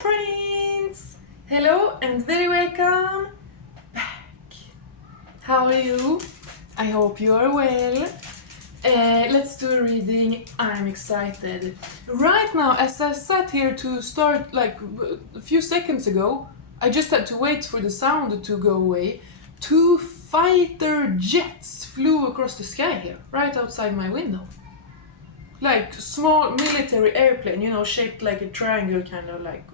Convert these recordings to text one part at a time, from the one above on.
Friends! Hello and very welcome back. How are you? I hope you are well. Let's do a reading. I'm excited. Right now, as I sat here to start like a few seconds ago, I just had to wait for the sound to go away. Two fighter jets flew across the sky here, right outside my window. Like small military airplane, shaped like a triangle, kind of like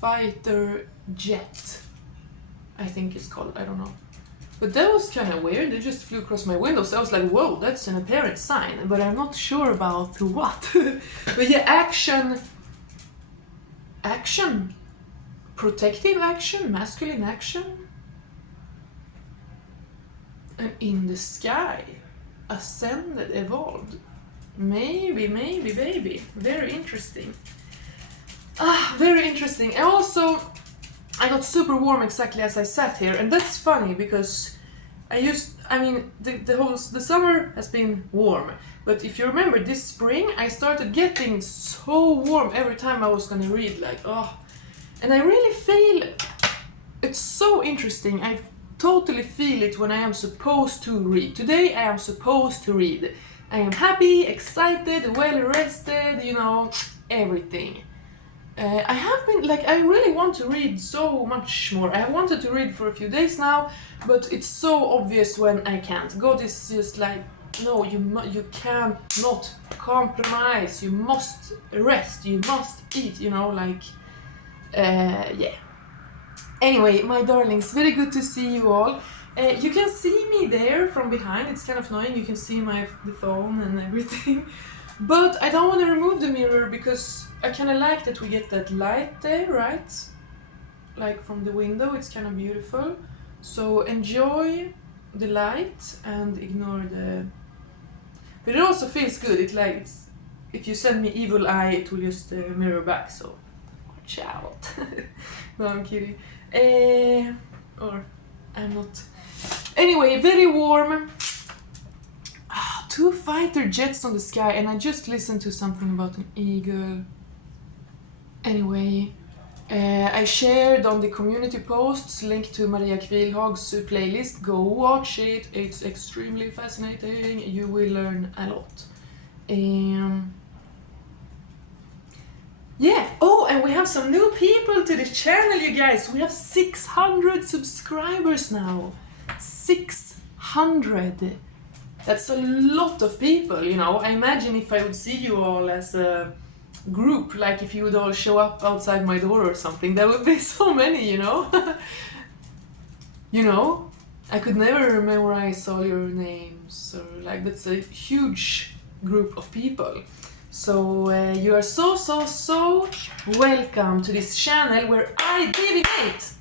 fighter jet. I think it's called, I don't know. But that was kind of weird, they just flew across my window, so I was like, whoa, that's an apparent sign, but I'm not sure about what. But yeah, action, protective action, masculine action, and in the sky, ascended, evolved. Maybe, baby. Very interesting. Very interesting. And also, I got super warm exactly as I sat here, and that's funny because the summer has been warm, but if you remember this spring, I started getting so warm every time I was gonna read, and I really feel it's so interesting. I totally feel it when I am supposed to read. Today I am supposed to read. I am happy, excited, well rested, everything. I really want to read so much more. I wanted to read for a few days now, but it's so obvious when I can't. God is just like, no, you can't not compromise. You must rest. You must eat. Yeah. Anyway, my darlings, very good to see you all. You can see me there from behind. It's kind of annoying. You can see the phone and everything. But I don't want to remove the mirror because I kind of like that we get that light there, right? Like from the window, it's kind of beautiful. So enjoy the light and ignore the... But it also feels good. If you send me evil eye, it will just mirror back, so watch out. No, I'm kidding. Or I'm not. Anyway, very warm. Two fighter jets on the sky, and I just listened to something about an eagle. Anyway, I shared on the community posts link to Maria Kvilhag's playlist. Go watch it. It's extremely fascinating. You will learn a lot. Yeah. Oh, and we have some new people to the channel, you guys. We have 600 subscribers now. 600. That's a lot of people, I imagine if I would see you all as a group, like if you would all show up outside my door or something, there would be so many, I could never memorize all your names, or that's a huge group of people. So you are so welcome to this channel where I divinate.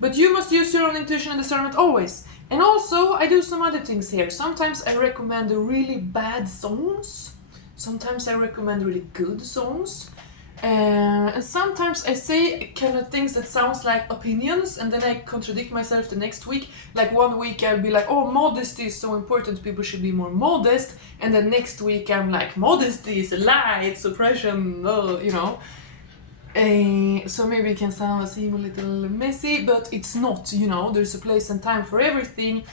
But you must use your own intuition and discernment always. And also, I do some other things here. Sometimes I recommend really bad songs. Sometimes I recommend really good songs. And sometimes I say kind of things that sounds like opinions, and then I contradict myself the next week. Like one week I'll be like, oh, modesty is so important, people should be more modest. And then next week I'm like, modesty is a lie, it's oppression, So maybe it can seem a little messy, but it's not, there's a place and time for everything.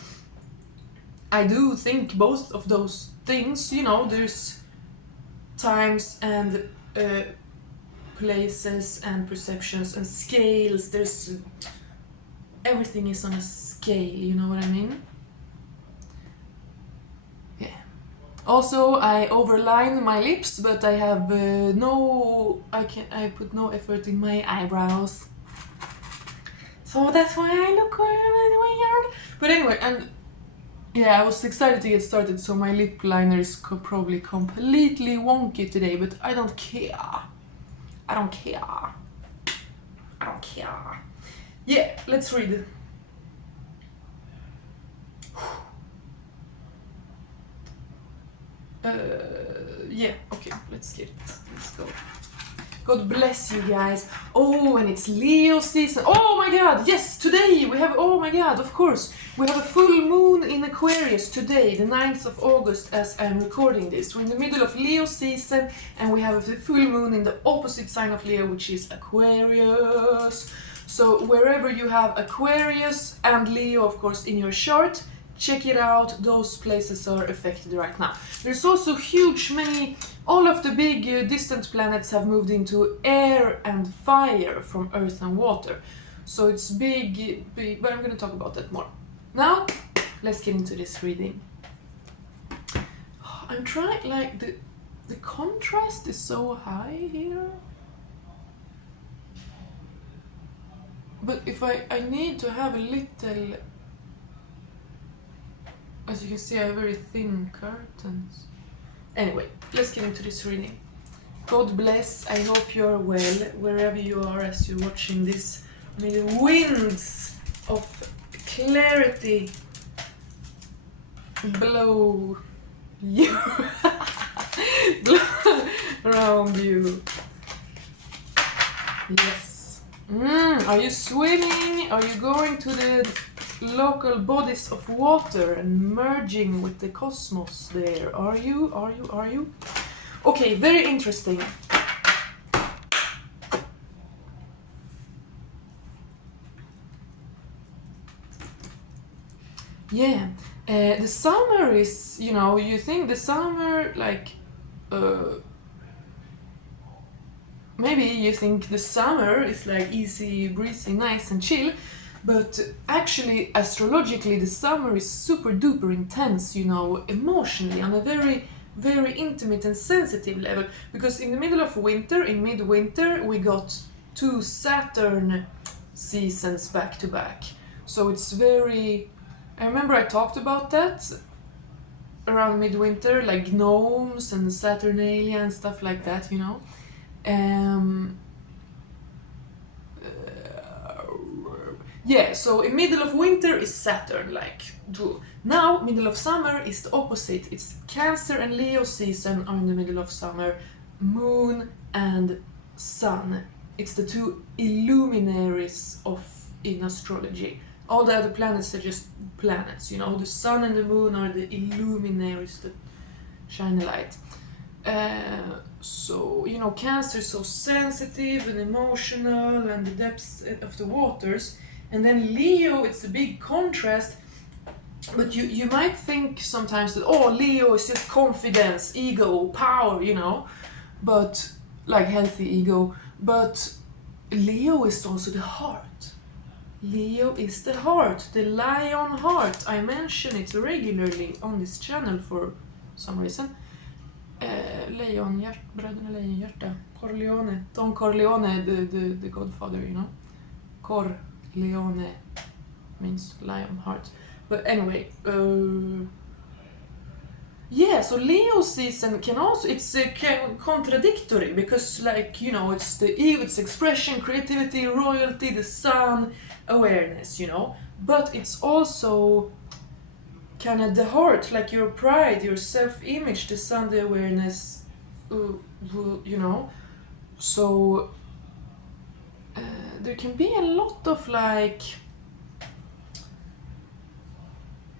I do think both of those things, there's times and places and perceptions and scales. Everything is on a scale, you know what I mean? Yeah. Also, I overline my lips, but I have I put no effort in my eyebrows. So that's why I look a little bit weird. But anyway, and yeah, I was excited to get started, so my lip liner is probably completely wonky today, but I don't care. I don't care. Yeah, let's read it. Yeah, okay, let's get it. Let's go. God bless you guys. Oh, and it's Leo season. Oh my god, yes, today we have, oh my god, of course. We have a full moon in Aquarius today, the 9th of August, as I'm recording this. We're in the middle of Leo season, and we have a full moon in the opposite sign of Leo, which is Aquarius. So wherever you have Aquarius and Leo, of course, in your chart, check it out. Those places are affected right now. There's also all of the big distant planets have moved into air and fire from earth and water. So it's big, but I'm going to talk about that more. Now, let's get into this reading. I'm trying, like, the contrast is so high here. But if I need to have a little... As you can see, I have very thin curtains. Anyway, let's get into this reading. God bless, I hope you're well, wherever you are as you're watching this. May the winds of clarity blow you around you. Yes. Are you swimming? Are you going to the local bodies of water and merging with the cosmos there? Are you? Okay, very interesting. Yeah, the summer is, you think the summer, like, maybe you think the summer is like easy, breezy, nice and chill, but actually, astrologically, the summer is super duper intense, emotionally, on a very, very intimate and sensitive level. Because in the middle of winter, in midwinter, we got 2 Saturn seasons back to back. So it's very... I remember I talked about that around midwinter, like gnomes and Saturnalia and stuff like that, Yeah, so in middle of winter is Saturn, like, now middle of summer is the opposite. It's Cancer and Leo season are in the middle of summer, Moon and Sun. It's the 2 illuminaries in astrology. All the other planets are just planets, the Sun and the Moon are the illuminaries that shine a light. So, Cancer is so sensitive and emotional and the depths of the waters. And then Leo, it's a big contrast, but you might think sometimes that, Leo is just confidence, ego, power, but, like, healthy ego. But Leo is also the heart. Leo is the heart, the lion heart. I mention it regularly on this channel for some reason. Bröderna Lejonhjärta, Corleone, Don Corleone, the godfather, Corleone means lion heart. But anyway, yeah, so Leo season can also, it's contradictory because, like, it's the ego, it's expression, creativity, royalty, the sun, awareness, but it's also kind of the heart, like your pride, your self-image, the sun, the awareness, so there can be a lot of, like,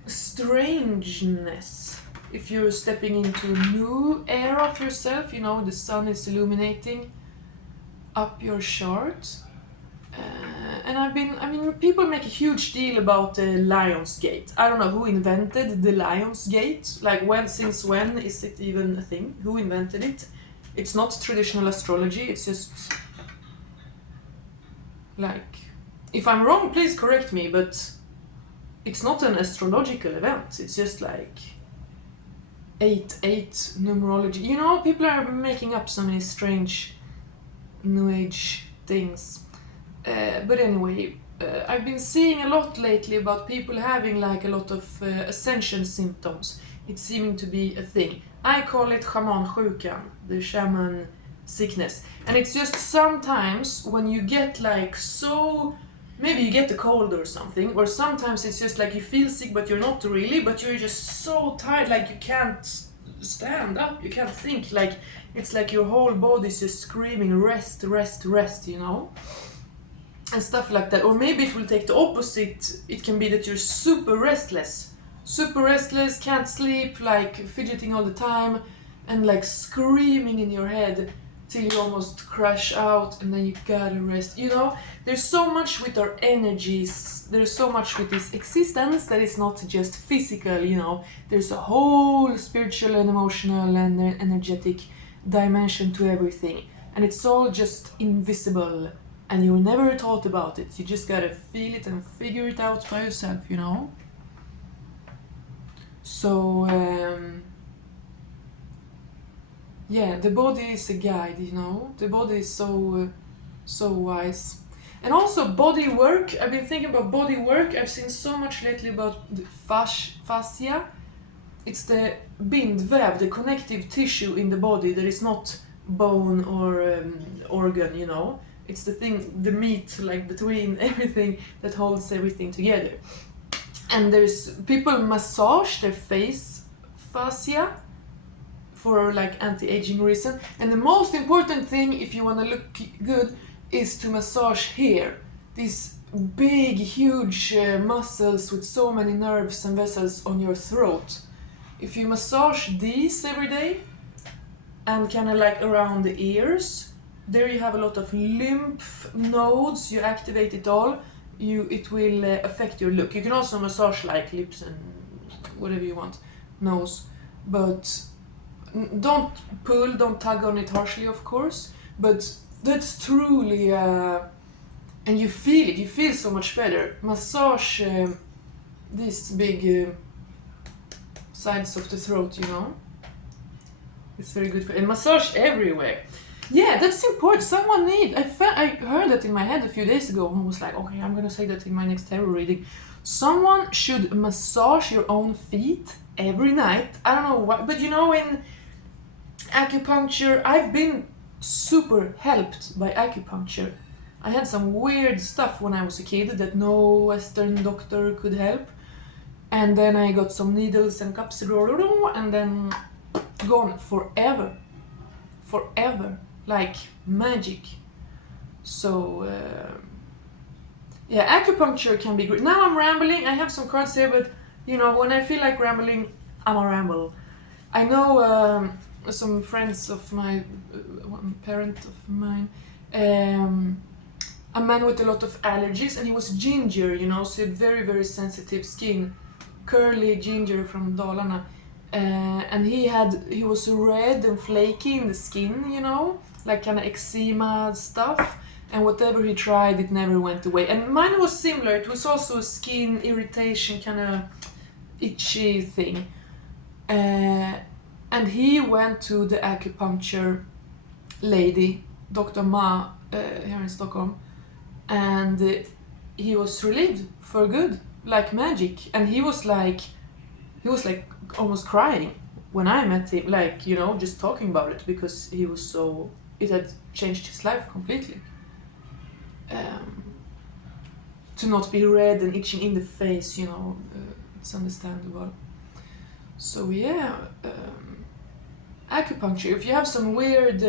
strangeness if you're stepping into a new era of yourself. The sun is illuminating up your chart. And people make a huge deal about the Lion's Gate. I don't know who invented the Lion's Gate. Like, since when is it even a thing? Who invented it? It's not traditional astrology, it's just... Like, if I'm wrong, please correct me, but it's not an astrological event. It's just like 8 numerology. People are making up so many strange New Age things. But anyway, I've been seeing a lot lately about people having, like, a lot of ascension symptoms. It's seeming to be a thing. I call it shamansjukan, the shaman sickness. And it's just sometimes when you get, like, so... Maybe you get a cold or something, or sometimes it's just like you feel sick but you're not really, but you're just so tired, like you can't stand up, you can't think, like It's like your whole body is just screaming rest, rest, rest, you know? And stuff like that. Or maybe it will take the opposite. It can be that you're super restless, can't sleep, like fidgeting all the time, and like screaming in your head till you almost crash out, and then you gotta rest. You know, there's so much with our energies, there's so much with this existence that is not just physical, you know. There's a whole spiritual and emotional and energetic dimension to everything, and it's all just invisible, and you're never taught about it. You just gotta feel it and figure it out by yourself, you know. So yeah, the body is a guide, you know. The body is so wise. And also body work. I've been thinking about body work. I've seen so much lately about the fascia. It's the bindväv, the connective tissue in the body that is not bone or organ, you know. It's the thing, the meat, like between everything that holds everything together. And there's people massage their face fascia for like anti-aging reason. And the most important thing if you want to look good is to massage here. These big, huge muscles with so many nerves and vessels on your throat. If you massage these every day and kind of like around the ears, there you have a lot of lymph nodes. You activate it all. It will affect your look. You can also massage like lips and whatever you want, nose, but don't pull, don't tug on it harshly, of course. But that's truly, and you feel it. You feel so much better. Massage these big sides of the throat, you know. It's very good for, and massage everywhere. Yeah, that's important. Someone I heard that in my head a few days ago and was like, okay, I'm gonna say that in my next tarot reading. Someone should massage your own feet every night. I don't know why, but you know, in acupuncture, I've been super helped by acupuncture. I had some weird stuff when I was a kid that no Western doctor could help. And then I got some needles and cups, and then gone forever. Forever. Like magic. So yeah, acupuncture can be great. Now I'm rambling. I have some cards here, but you know, when I feel like rambling, I'm a ramble. I know some friends of my one parent of mine, a man with a lot of allergies, and he was ginger, you know, so he had very, very sensitive skin, curly ginger from Dalarna. And he was red and flaky in the skin, you know, like kind of eczema stuff, and whatever he tried, it never went away. And mine was similar. It was also a skin irritation, kind of itchy thing. And he went to the acupuncture lady, Dr. Ma, here in Stockholm, and he was relieved for good, like magic. And he was like almost crying when I met him, like, you know, just talking about it, because it had changed his life completely. To not be red and itching in the face, you know, it's understandable. So yeah, acupuncture, if you have some weird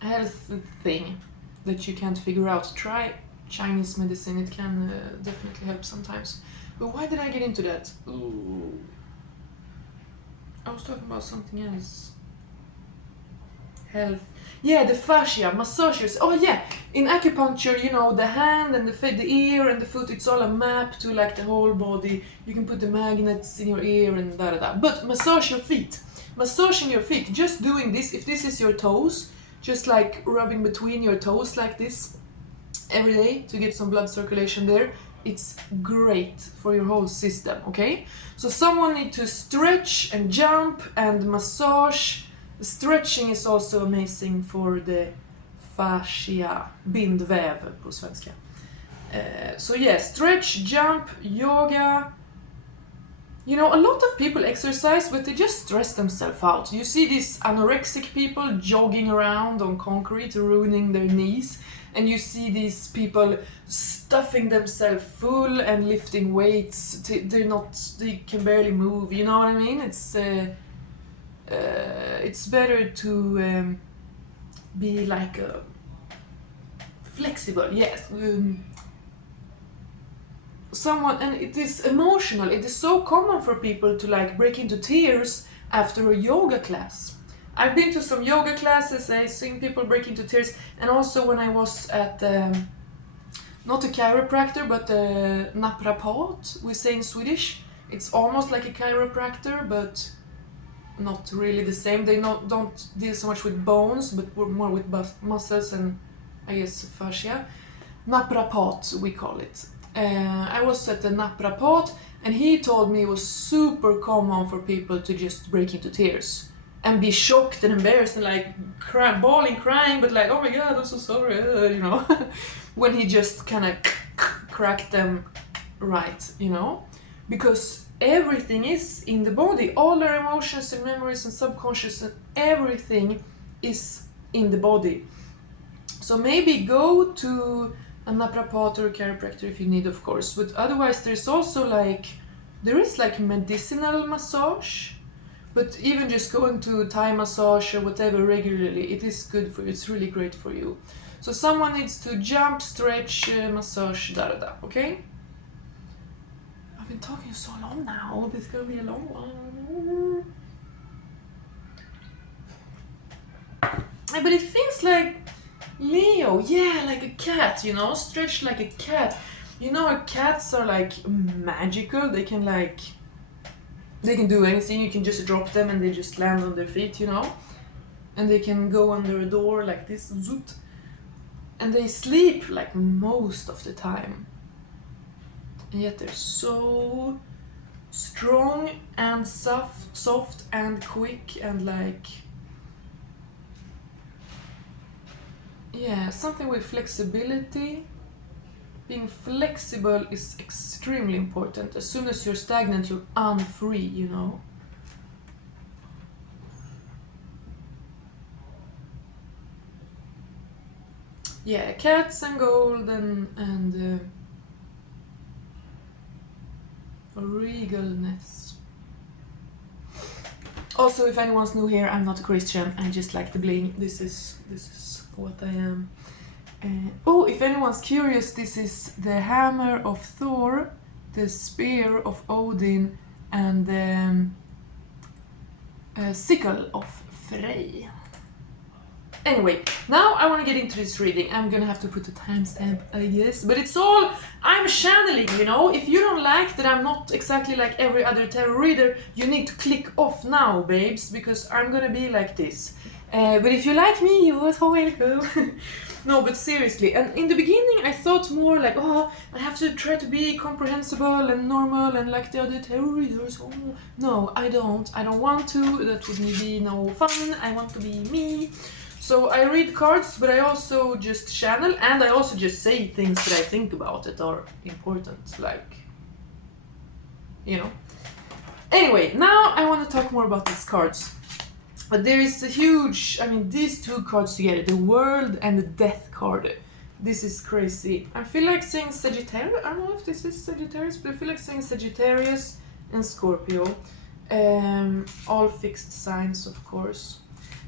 health thing that you can't figure out, try Chinese medicine. It can definitely help sometimes. But why did I get into that? Ooh. I was talking about something else. Health. Yeah, the fascia, massages. Oh yeah, in acupuncture, you know, the hand and the ear and the foot, it's all a map to like the whole body. You can put the magnets in your ear and da. But massage your feet. Massaging your feet, just doing this, if this is your toes, just like rubbing between your toes like this every day to get some blood circulation there. It's great for your whole system, okay? So someone needs to stretch and jump and massage. Stretching is also amazing for the fascia, bindväv på svenska. So yeah, stretch, jump, yoga. You know, a lot of people exercise, but they just stress themselves out. You see these anorexic people jogging around on concrete, ruining their knees. And you see these people stuffing themselves full and lifting weights. They can barely move, you know what I mean? It's it's better to be like flexible, yes. Someone, and it is emotional. It is so common for people to like break into tears after a yoga class. I've been to some yoga classes, I've seen people break into tears, and also when I was at not a chiropractor but a naprapat, we say in Swedish. It's almost like a chiropractor but not really the same. They don't deal so much with bones but more with muscles and I guess fascia. Naprapat we call it. I was at the naprapat and he told me it was super common for people to just break into tears and be shocked and embarrassed and like bawling, crying, but like, oh my god, I'm so sorry, you know, when he just kind of cracked them right, you know, because everything is in the body, all our emotions and memories and subconscious and everything is in the body. So maybe go to a naprapat or a chiropractor if you need, of course, but otherwise there's also like, there is like medicinal massage, but even just going to Thai massage or whatever regularly, it is good for you, it's really great for you. So someone needs to jump, stretch, massage, da, okay? I've been talking so long now, this is gonna be a long one. But it feels like Leo, yeah, like a cat, you know, stretched like a cat. You know, cats are like magical, they can do anything, you can just drop them and they just land on their feet, you know? And they can go under a door like this, zoot. And they sleep like most of the time. And yet they're so strong and soft and quick and like... Yeah, something with flexibility. Being flexible is extremely important. As soon as you're stagnant, you're unfree, you know? Yeah, cats and gold and regalness. Also, if anyone's new here, I'm not a Christian, I just like the bling. This is what I am. Oh, if anyone's curious, this is the hammer of Thor, the spear of Odin, and the sickle of Frey. Anyway, now I want to get into this reading. I'm gonna have to put a timestamp, I guess, but it's all I'm channeling, you know? If you don't like that I'm not exactly like every other tarot reader, you need to click off now, babes, because I'm gonna be like this. But if you like me, you're so welcome. No, but seriously, and in the beginning I thought more like, oh, I have to try to be comprehensible and normal and like the other tarot readers. Oh, no, I don't want to, that would be no fun, I want to be me. So I read cards, but I also just channel, and I also just say things that I think about that are important, like, you know. Anyway, now I want to talk more about these cards. But there is a huge, I mean, these two cards together, the World and the Death card. This is crazy. I feel like saying Sagittarius, I don't know if this is Sagittarius, but I feel like saying Sagittarius and Scorpio. All fixed signs, of course.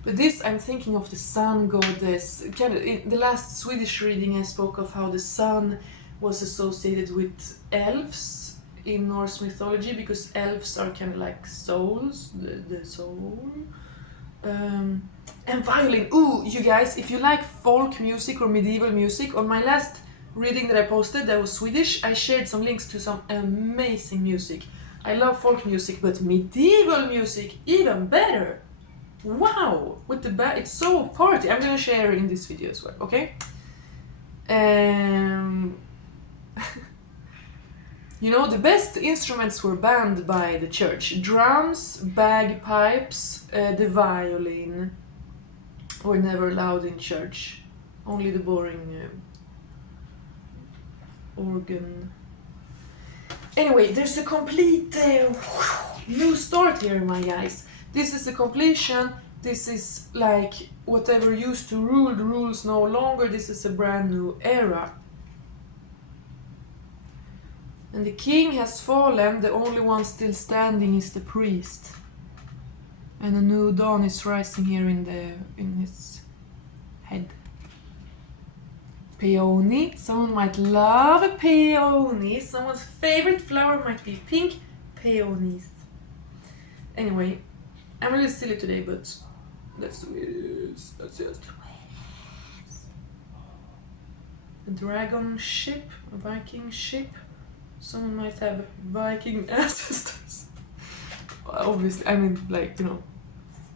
But this, I'm thinking of the sun goddess. Kind of, in the last Swedish reading I spoke of how the sun was associated with elves in Norse mythology, because elves are kind of like souls, the soul. And violin. Ooh, you guys, if you like folk music or medieval music, on my last reading that I posted that was Swedish, I shared some links to some amazing music. I love folk music, but medieval music even better. Wow, with the it's so party. I'm gonna share in this video as well, okay? You know, the best instruments were banned by the church. Drums, bagpipes, the violin were never allowed in church. Only the boring organ. Anyway, there's a complete new start here, my guys. This is the completion. This is like whatever used to rule, the rules no longer. This is a brand new era. And the king has fallen, the only one still standing is the priest. And a new dawn is rising here in his head. Peony. Someone might love a peony. Someone's favorite flower might be pink peonies. Anyway, I'm really silly today, but that's the way it is. That's just the way it is. A dragon ship, a Viking ship. Someone might have Viking ancestors. Obviously, I mean, like, you know,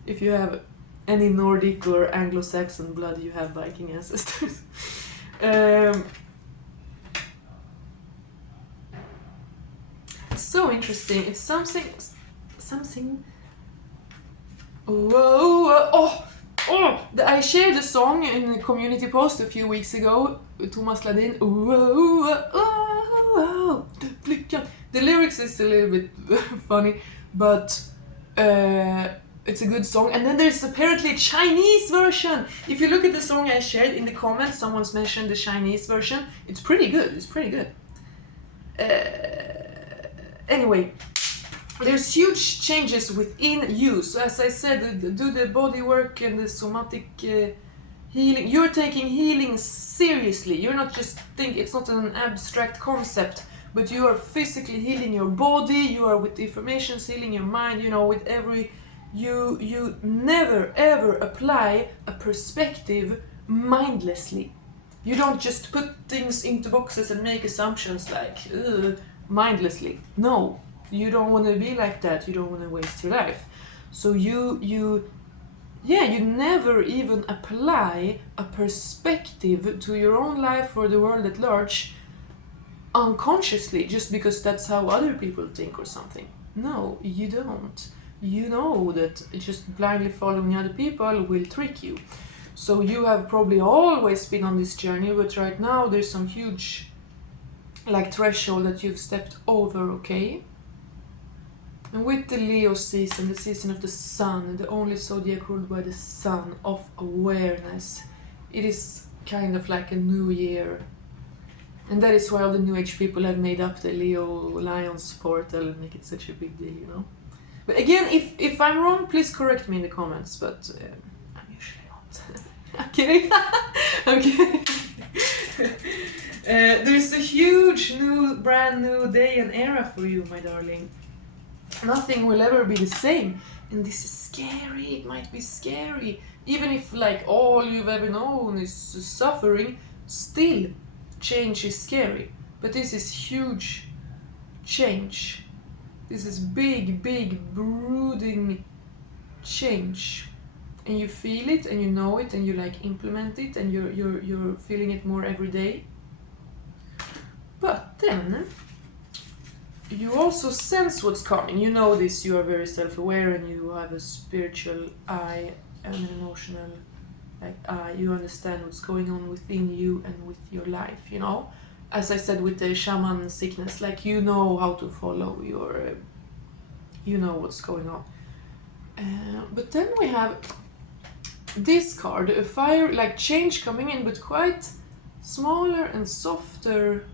if you have any Nordic or Anglo-Saxon blood, you have Viking ancestors. It's so interesting. It's something. Whoa! I shared a song in a community post a few weeks ago with Thomas Ladin. The lyrics is a little bit funny, but it's a good song. And then there's apparently a Chinese version. If you look at the song I shared in the comments, someone's mentioned the Chinese version. It's pretty good. It's pretty good. Anyway, there's huge changes within you. So as I said, do the body work and the somatic healing. You're taking healing seriously. You're not just it's not an abstract concept, but you are physically healing your body. You are with affirmations healing your mind. You know, with every you never ever apply a perspective mindlessly. You don't just put things into boxes and make assumptions like mindlessly. No, you don't want to be like that. You don't want to waste your life. So you never even apply a perspective to your own life or the world at large unconsciously, just because that's how other people think or something. No, you don't. You know that just blindly following other people will trick you. So you have probably always been on this journey, but right now there's some huge threshold that you've stepped over, okay? And with the Leo season, the season of the sun, the only zodiac ruled by the sun of awareness, it is kind of like a new year. And that is why all the New Age people have made up the Leo Lions portal and make it such a big deal, you know? But again, if I'm wrong, please correct me in the comments, but I'm usually not. I'm kidding. I'm kidding. There's a huge brand new day and era for you, my darling. Nothing will ever be the same. And this is scary. It might be scary. Even if all you've ever known is suffering, still change is scary. But this is huge change. This is big, brooding change. And you feel it and you know it and you implement it and you're feeling it more every day. But then you also sense what's coming. You know this, you are very self-aware and you have a spiritual eye and an emotional eye. You understand what's going on within you and with your life, you know? As I said with the shaman sickness, you know how to follow your, you know what's going on. But then we have this card, a fire, change coming in, but quite smaller and softer.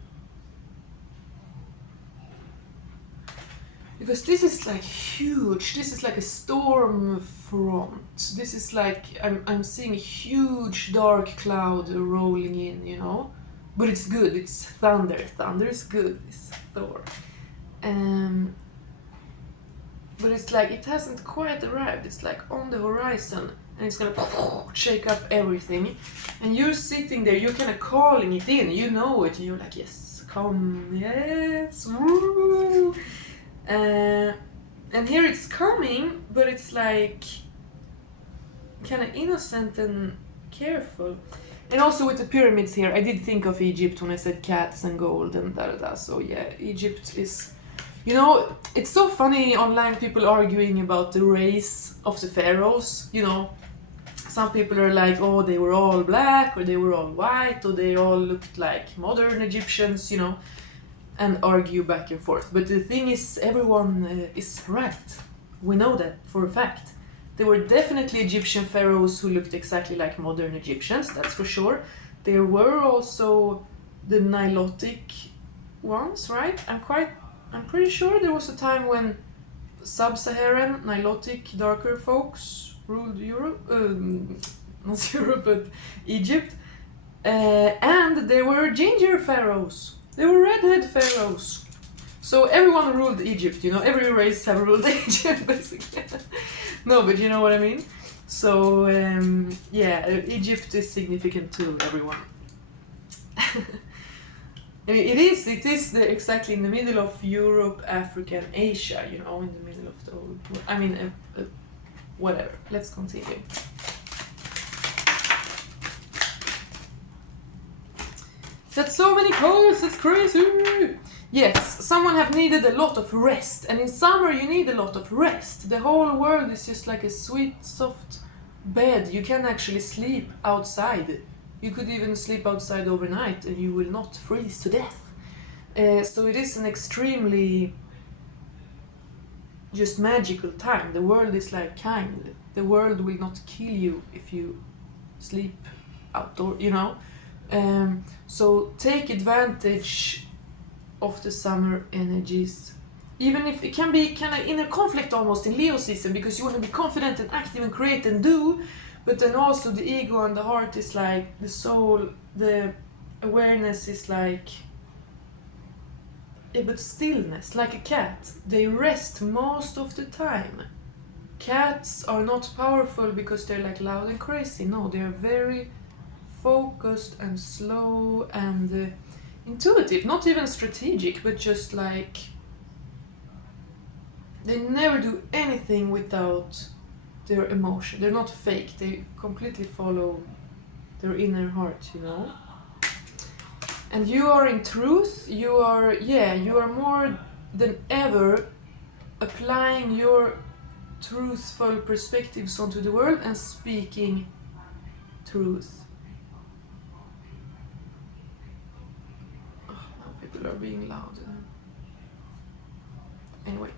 Because this is huge, this is like a storm front. This is I'm seeing a huge dark cloud rolling in, you know? But it's good, it's thunder. Thunder is good, it's Thor. But it's it hasn't quite arrived. It's on the horizon and it's gonna shake up everything. And you're sitting there, you're kind of calling it in, you know it, and you're yes, come, yes, woo. And here it's coming, but it's kind of innocent and careful. And also with the pyramids here, I did think of Egypt when I said cats and gold and da-da-da. So yeah, Egypt is... You know, it's so funny online, people arguing about the race of the pharaohs, you know. Some people are oh, they were all black, or they were all white, or they all looked like modern Egyptians, you know, and argue back and forth. But the thing is, everyone is right. We know that for a fact. There were definitely Egyptian pharaohs who looked exactly like modern Egyptians, that's for sure. There were also the Nilotic ones, right? I'm pretty sure there was a time when sub-Saharan, Nilotic, darker folks ruled Europe, not Europe, but Egypt. And there were ginger pharaohs. There were redhead pharaohs. So everyone ruled Egypt, you know, every race have ruled Egypt, basically. No, but you know what I mean? So, yeah, Egypt is significant to everyone. It is exactly in the middle of Europe, Africa, and Asia, you know, in the middle of the old, I mean, whatever. Let's continue. That's so many colors, that's crazy! Yes, someone have needed a lot of rest, and in summer you need a lot of rest. The whole world is just like a sweet, soft bed. You can actually sleep outside. You could even sleep outside overnight and you will not freeze to death. So it is an extremely just magical time. The world is like kind. The world will not kill you if you sleep outdoor, you know. So take advantage of the summer energies. Even if it can be kind of inner conflict almost in Leo season, because you want to be confident and active and create and do, but then also the ego and the heart is like the soul, the awareness is like, yeah, but stillness, like a cat. They rest most of the time. Cats are not powerful because they're like loud and crazy. No, they're very focused and slow and intuitive, not even strategic, but just like they never do anything without their emotion. They're not fake. They completely follow their inner heart, you know. And you are in truth. You are more than ever applying your truthful perspectives onto the world and speaking truth. Oh, now people are being loud. Anyway.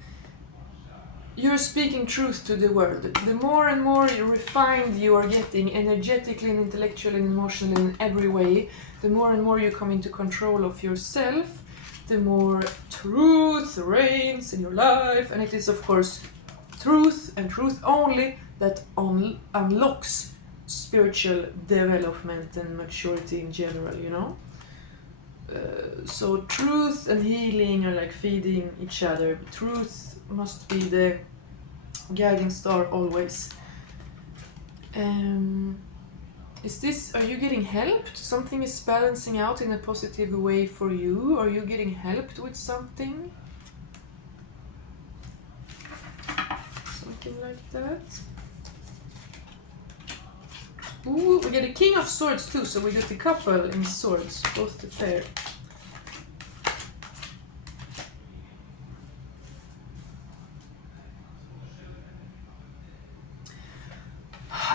You're speaking truth to the world. The more and more refined you are getting energetically and intellectually and emotionally in every way, the more and more you come into control of yourself, the more truth reigns in your life. And it is, of course, truth and truth only that unlocks spiritual development and maturity in general, you know? So truth and healing are like feeding each other. Truth must be the guiding star always. Are you getting helped? Something is balancing out in a positive way for you? Are you getting helped with something? Something like that. Ooh, we get a King of Swords too, so we get the couple in swords, both the pair.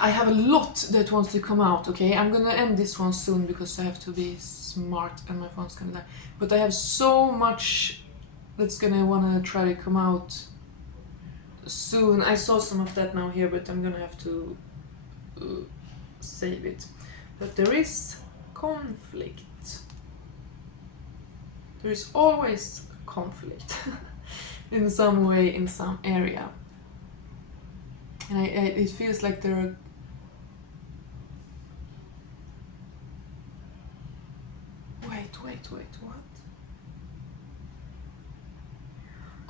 I have a lot that wants to come out, okay? I'm gonna end this one soon because I have to be smart and my phone's gonna die. But I have so much that's gonna wanna try to come out soon. I saw some of that now here, but I'm gonna have to save it. But there is conflict. There is always conflict in some way, in some area. And it feels like there are Wait, what?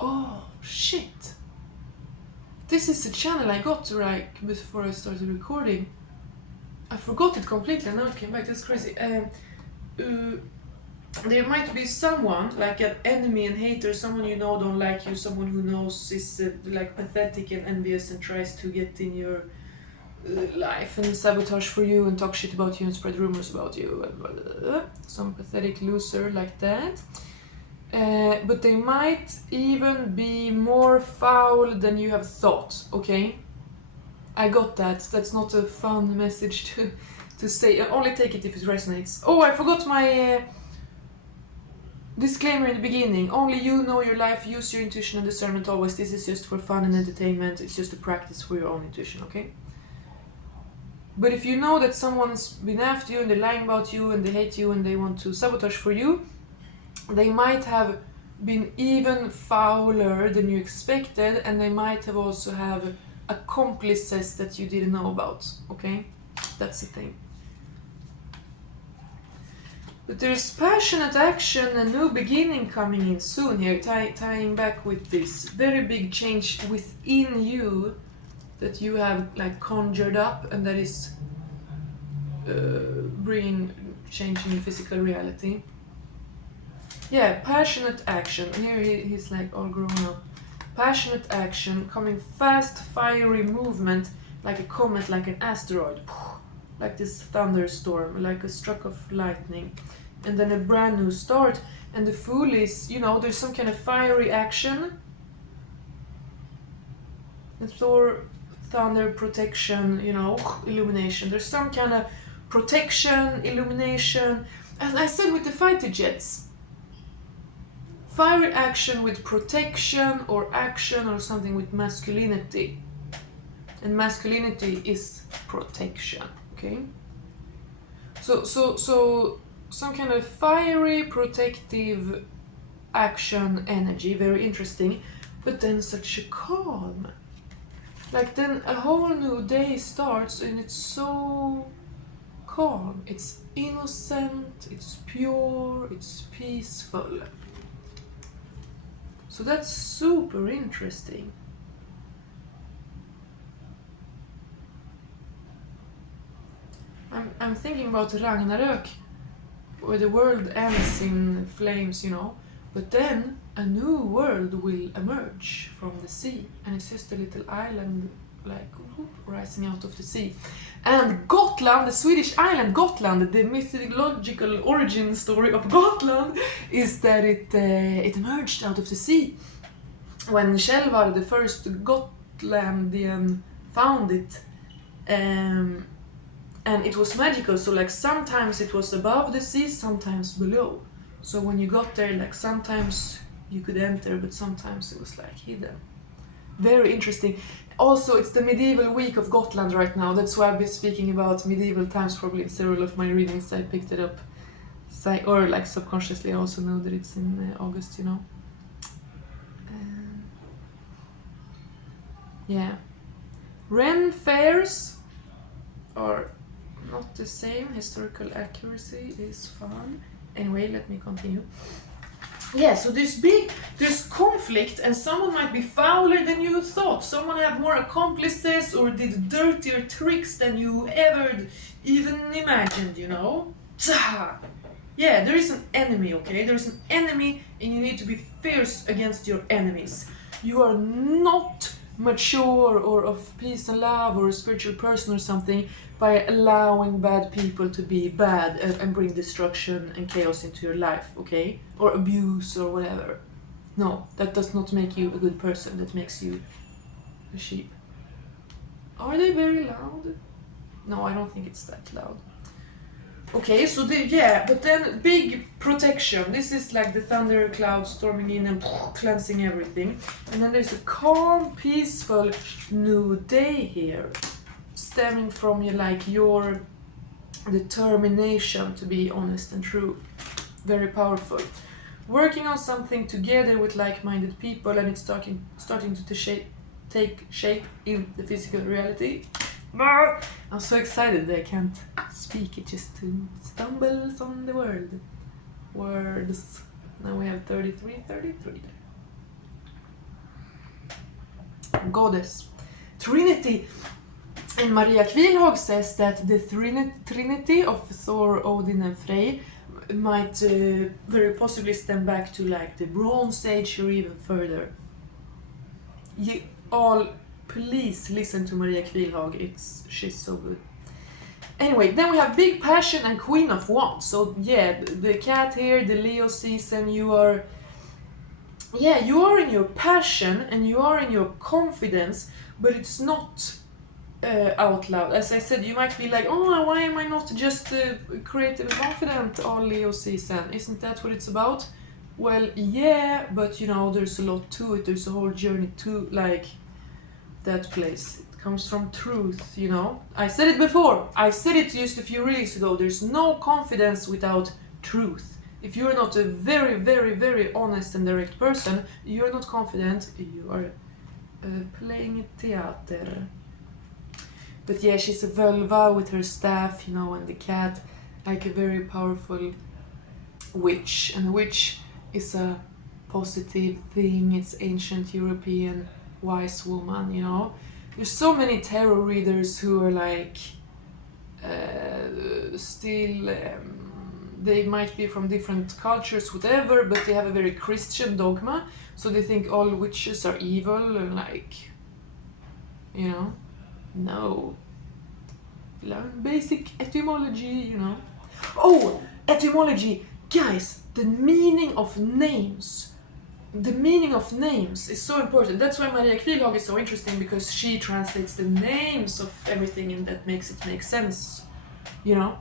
Oh, shit. This is a channel I got right before I started recording. I forgot it completely and now it came back. That's crazy. There might be someone, like an enemy and hater, someone you know don't like you, someone who knows is like pathetic and envious and tries to get in your life and sabotage for you and talk shit about you and spread rumors about you and blah, blah, blah. Some pathetic loser like that. But they might even be more foul than you have thought, okay? I got that. That's not a fun message to say. Only take it if it resonates. Oh, I forgot my disclaimer in the beginning. Only you know your life. Use your intuition and discernment always. This is just for fun and entertainment. It's just a practice for your own intuition, okay? But if you know that someone's been after you and they're lying about you and they hate you and they want to sabotage for you, they might have been even fouler than you expected, and they might have also have accomplices that you didn't know about, okay? That's the thing. But there's passionate action and new beginning coming in soon here, tying back with this very big change within you that you have like conjured up, and that is changing the physical reality. Yeah, passionate action. Here he's like all grown up. Passionate action, coming fast, fiery movement, like a comet, like an asteroid. Like this thunderstorm, like a struck of lightning. And then a brand new start. And the Fool is, there's some kind of fiery action. And Thor, thunder, protection, illumination. There's some kind of protection, illumination. As I said with the fighter jets. Fiery action with protection or action or something with masculinity. And masculinity is protection, okay? So some kind of fiery protective action energy, very interesting, but then such a calm. Like then a whole new day starts and it's so calm. It's innocent, it's pure, it's peaceful. So that's super interesting. I'm thinking about Ragnarök, where the world ends in flames, but then a new world will emerge from the sea, and it's just a little island like rising out of the sea. And Gotland, the Swedish island Gotland, the mythological origin story of Gotland is that it emerged out of the sea when Kjellvar, the first Gotlandian, found it, and it was magical. So like sometimes it was above the sea, sometimes below. So when you got there, like sometimes you could enter, but sometimes it was like hidden. Very interesting. Also, it's the medieval week of Gotland right now. That's why I've been speaking about medieval times probably in several of my readings. I picked it up, or like subconsciously I also know that it's in August, Yeah. Ren fairs are not the same. Historical accuracy is fun. Anyway, let me continue. Yeah, so there's conflict, and someone might be fouler than you thought. Someone have more accomplices or did dirtier tricks than you ever even imagined, Yeah, there is an enemy, okay? There is an enemy, and you need to be fierce against your enemies. You are not mature or of peace and love or a spiritual person or something by allowing bad people to be bad and bring destruction and chaos into your life, okay? Or abuse or whatever. No, that does not make you a good person. That makes you a sheep. Are they very loud? No, I don't think it's that loud. Okay, so but then big protection. This is like the thunder cloud storming in and cleansing everything. And then there's a calm, peaceful new day here, stemming from your determination to be honest and true. Very powerful. Working on something together with like-minded people, and it's starting to take shape in the physical reality. I'm so excited that I can't speak, it just stumbles on the words. Now we have 33. Goddess. Trinity. And Maria Kvilhag says that the Trinity of Thor, Odin and Frey might very possibly stem back to like the Bronze Age or even further. You all please listen to Maria Kvilhag, she's so good. Anyway, then we have Big Passion and Queen of Wands. So yeah, the cat here, the Leo season, you are in your passion and you are in your confidence, but it's not out loud. As I said, you might be like, oh, why am I not just creative and confident all Leo season? Isn't that what it's about? Well, yeah, but there's a lot to it. There's a whole journey to like that place. It comes from truth, I said it before. I said it just a few weeks ago. There's no confidence without truth. If you're not a very, very, very honest and direct person, you're not confident, you are playing theater. But yeah, she's a vulva with her staff, you know, and the cat, like a very powerful witch. And a witch is a positive thing, it's ancient European wise woman, you know. There's so many tarot readers who are like, still, they might be from different cultures, whatever, but they have a very Christian dogma, so they think all witches are evil, and like, you know, no. Learn basic etymology, you know. Oh, etymology! Guys, the meaning of names. The meaning of names is so important. That's why Maria Kvilhag is so interesting, because she translates the names of everything and that makes it make sense, you know.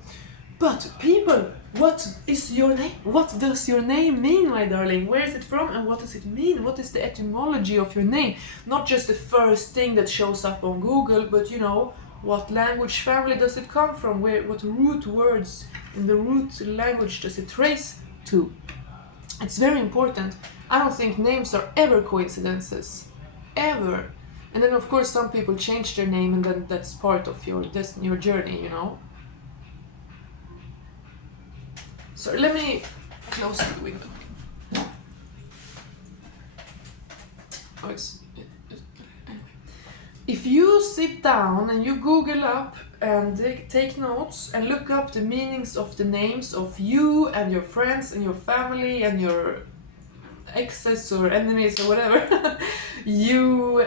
But people, what is your name? What does your name mean, my darling? Where is it from and what does it mean? What is the etymology of your name? Not just the first thing that shows up on Google, but you know, what language family does it come from? What root words in the root language does it trace to? It's very important. I don't think names are ever coincidences. Ever. And then of course some people change their name, and then that's part of your journey, you know. So let me close the window. Oh, anyway. If you sit down and you Google up and take notes and look up the meanings of the names of you and your friends and your family and your exes or enemies or whatever, you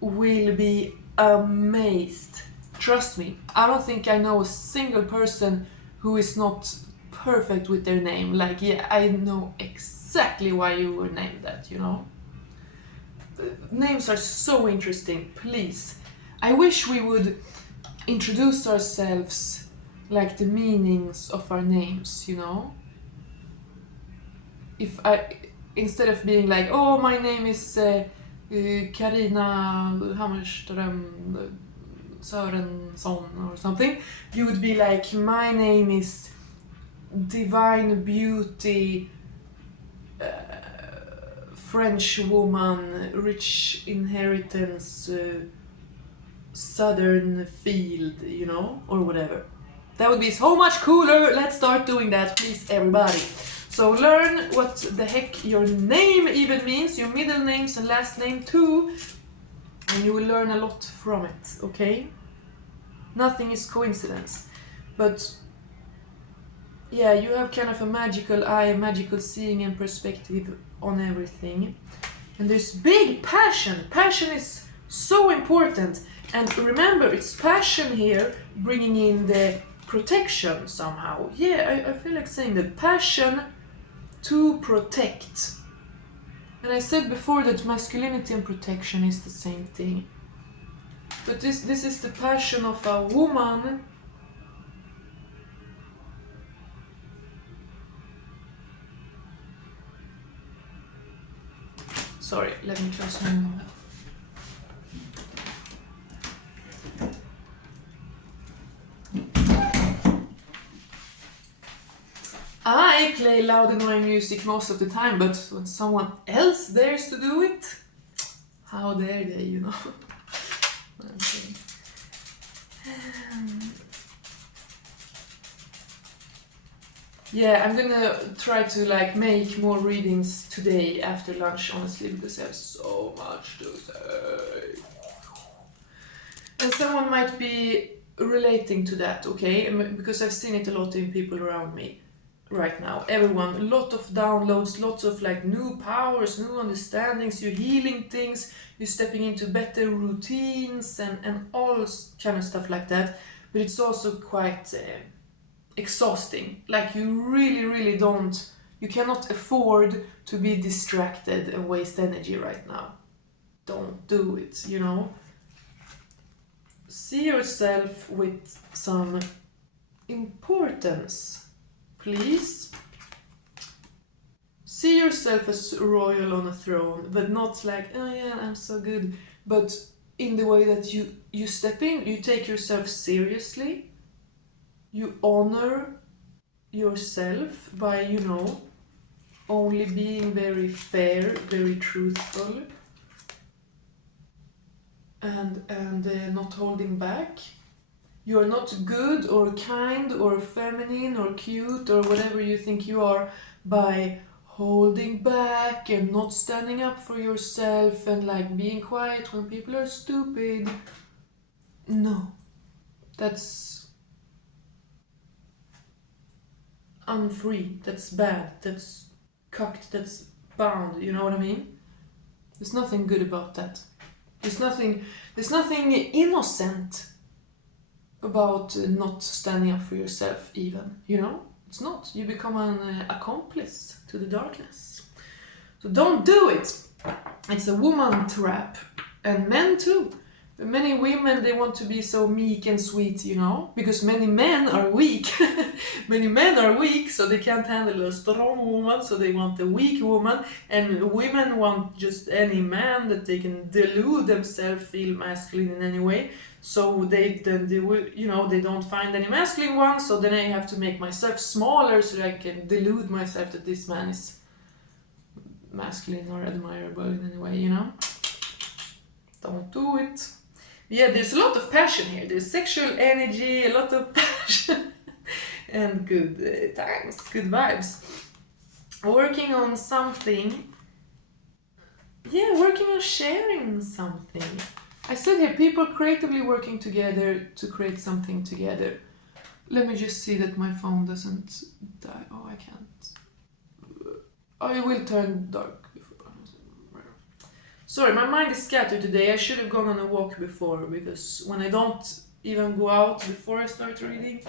will be amazed. Trust me, I don't think I know a single person who is not perfect with their name. Like, yeah, I know exactly why you were named that, you know. Names are so interesting. Please, I wish we would introduce ourselves like the meanings of our names, you know. If I, instead of being like, oh, my name is Karina Hammerström Sörensson or something, you would be like, my name is Divine Beauty, French woman, rich inheritance, southern field, you know, or whatever. That would be so much cooler. Let's start doing that, please, everybody. So learn what the heck your name even means, your middle names and last name too, and you will learn a lot from it, okay? Nothing is coincidence. But yeah, you have kind of a magical eye, magical seeing and perspective on everything. And there's big passion. Passion is so important. And remember, it's passion here bringing in the protection somehow. Yeah, I feel like saying that. Passion to protect. And I said before that masculinity and protection is the same thing. But this is the passion of a woman. Sorry, let me close my window. I play loud annoying music most of the time, but when someone else dares to do it, how dare they, you know? I'm kidding. Yeah, I'm gonna try to like make more readings today after lunch, honestly, because I have so much to say. And someone might be relating to that, okay? Because I've seen it a lot in people around me right now. Everyone, a lot of downloads, lots of like new powers, new understandings, you're healing things, you're stepping into better routines and all kind of stuff like that. But it's also quite exhausting. Like you really don't, you cannot afford to be distracted and waste energy right now. Don't do it, you know? See yourself with some importance, please. See yourself as royal on a throne, but not like, oh yeah, I'm so good. But in the way that you step in, you take yourself seriously, you honor yourself by, you know, only being very fair, very truthful, and not holding back. You are not good or kind or feminine or cute or whatever you think you are by holding back and not standing up for yourself and like being quiet when people are stupid. No, that's unfree, that's bad, that's cucked, that's bound, you know what I mean? There's nothing good about that. There's nothing innocent about not standing up for yourself even, you know? It's not. You become an accomplice to the darkness. So don't do it. It's a woman trap. And men too. Many women, they want to be so meek and sweet, you know? Because many men are weak. Many men are weak, so they can't handle a strong woman, so they want a weak woman. And women want just any man that they can delude themselves feel masculine in any way. So they will, you know, they don't find any masculine one, so then I have to make myself smaller so I can delude myself that this man is masculine or admirable in any way, you know? Don't do it. Yeah, there's a lot of passion here. There's sexual energy, a lot of passion, and good times, good vibes. Working on something. Yeah, working on sharing something. I said here, people creatively working together to create something together. Let me just see that my phone doesn't die. Oh, I can't. Oh, it will turn dark. Sorry, my mind is scattered today. I should have gone on a walk before, because when I don't even go out before I start reading,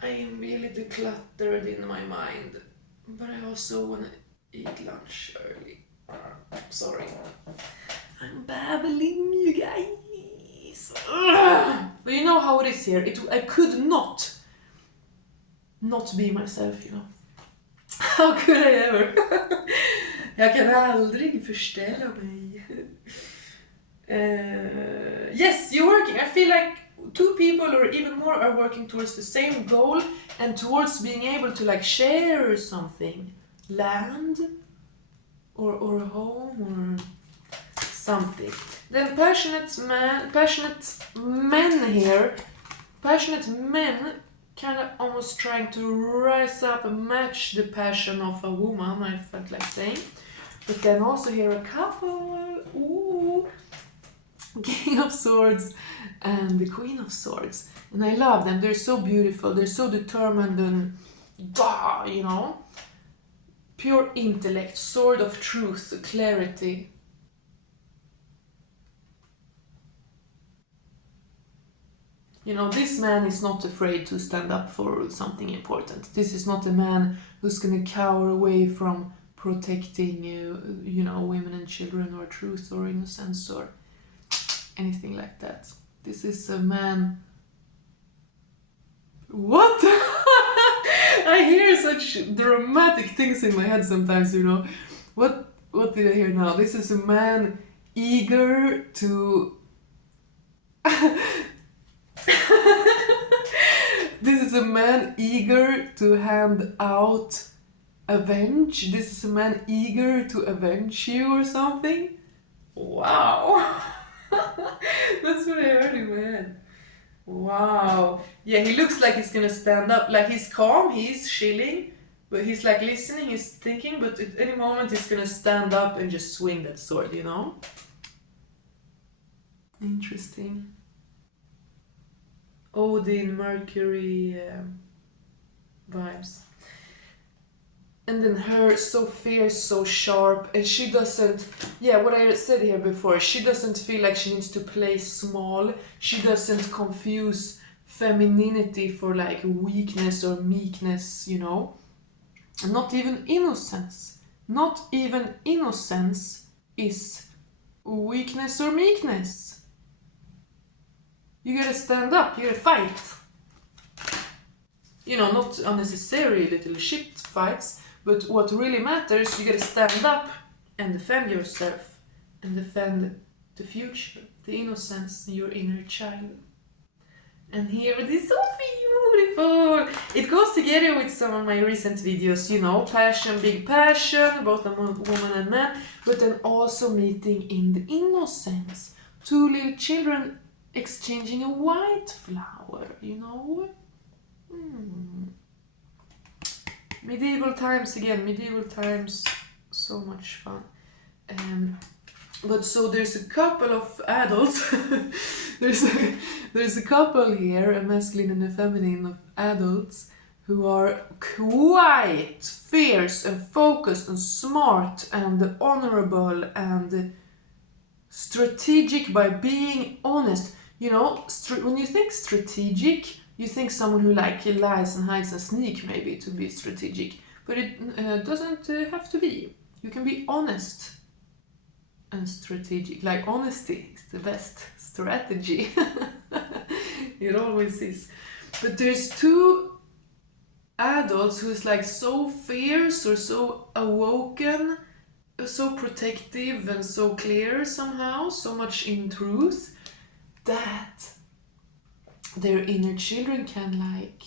I am really decluttered in my mind. But I also want to eat lunch early. Sorry. I'm babbling, you guys. But you know how it is here. I could not be myself, you know. How could I ever? Jag kan aldrig förställa mig. Yes, you're working. I feel like two people or even more are working towards the same goal and towards being able to like share something. Land or a home or something. Then passionate men here. Passionate men kind of almost trying to rise up and match the passion of a woman, I felt like saying. But then also here a couple, King of Swords and the Queen of Swords. And I love them, they're so beautiful, they're so determined and, you know. Pure intellect, sword of truth, clarity. You know, this man is not afraid to stand up for something important. This is not a man who's going to cower away from protecting, you know, women and children or truth or innocence or anything like that. This is a man... What? I hear such dramatic things in my head sometimes, you know. What did I hear now? This is a man eager to... This is a man eager to hand out avenge. This is a man eager to avenge you or something. Wow. That's what I heard in my head. Wow. Yeah, he looks like he's gonna stand up. Like he's calm, he's chilling, but he's like listening, he's thinking, but at any moment he's gonna stand up and just swing that sword, you know? Interesting. Odin, Mercury vibes. And then her, so fierce, so sharp, and she doesn't, yeah, what I said here before, she doesn't feel like she needs to play small, she doesn't confuse femininity for like weakness or meekness, you know, and not even innocence. Not even innocence is weakness or meekness. You gotta stand up, you gotta fight. You know, not unnecessary little shit fights, but what really matters, you gotta stand up and defend yourself and defend the future, the innocence in your inner child. And here it is so beautiful. It goes together with some of my recent videos, you know, passion, big passion, both among woman and man, but then also meeting in the innocence. Two little children exchanging a white flower, you know. Medieval times again, medieval times, so much fun. But so there's a couple of adults. there's a couple here, a masculine and a feminine of adults who are quite fierce and focused and smart and honorable and strategic by being honest. You know, when you think strategic, you think someone who like lies and hides and sneak maybe to be strategic, but it doesn't have to be. You can be honest and strategic. Like honesty is the best strategy. It always is. But there's two adults who's like so fierce or so awoken, so protective and so clear somehow, so much in truth, that their inner children can like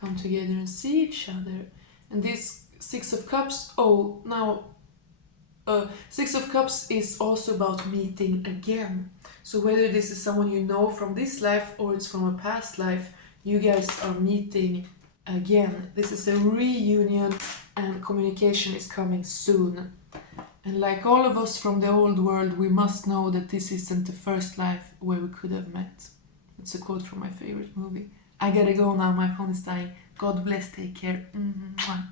come together and see each other. And this Six of Cups, Six of Cups is also about meeting again. So whether this is someone you know from this life or it's from a past life, you guys are meeting again. This is a reunion and communication is coming soon. And like all of us from the old world, we must know that this isn't the first life where we could have met. It's a quote from my favorite movie. I gotta go now, my phone is dying. God bless, take care. Mwah.